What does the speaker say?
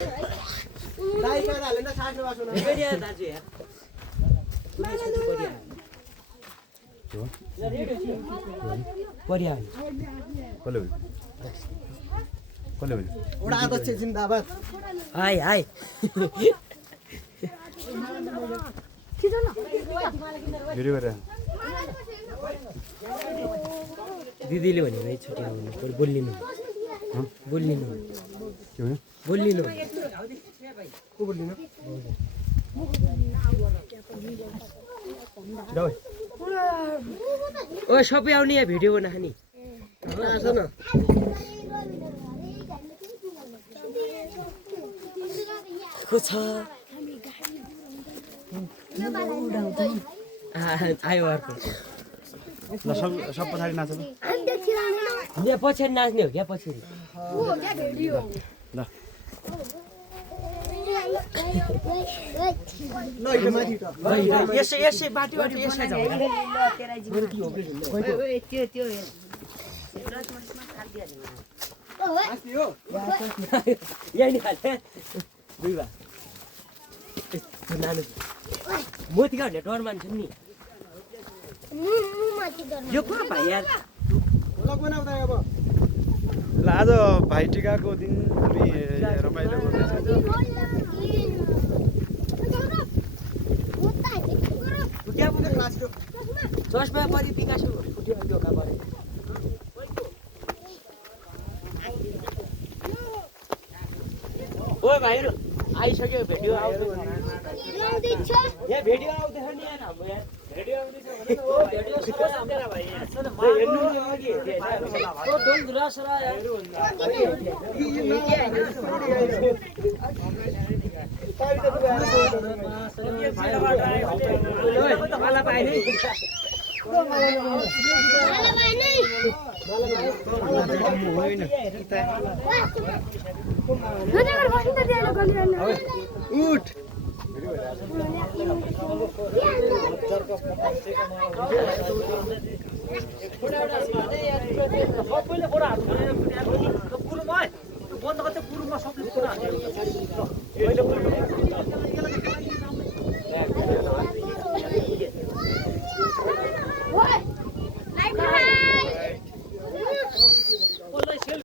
दाइ का हाले न साट्नु बासो न बढ़िया दाजु यार बढ़िया कसले भने एउटा अध्यक्ष जिन्दाबाद हाय हाय भिडियो गरेर दिदीले भने भाइ छुट्टी आउनु पर बोल्लिनु बोल्लिनु के भन्यो बोल्लिनु को बोल्दिन ओ सबै आउने यहाँ भिडियो बना खानी आछ न को छ आयो अर्को ल सब पछाडि नाच ल यहाँ पछाडि नाच्ने हो क्या पछाडि ल ल यो माथि त यसै यसै बाटी बाटी यसै जाऊ आस्ति हो यही नि खाले दुई बा नानु मोती गर्ने डर मान्छन् नि यो को भाइ यार ल बनाउ त अब ल आज भाइटिकाको दिन हामी रमाइलो गर्दैछौँ क्या पुगेर नाच्यो चस्मा परि पिकासो फुट्यो ढोका परे ओ भाइहरु आइसक्यो भिडियो आउँदै यहाँ भिडियो आउँदैछ नि यहाँ हाम्रो यहाँ भिडियो आउँदैछ भने ओ भिडियो सबै आउँदैन भाइ हेर्नु नि अघि ओ डोल रस र उठ सबैले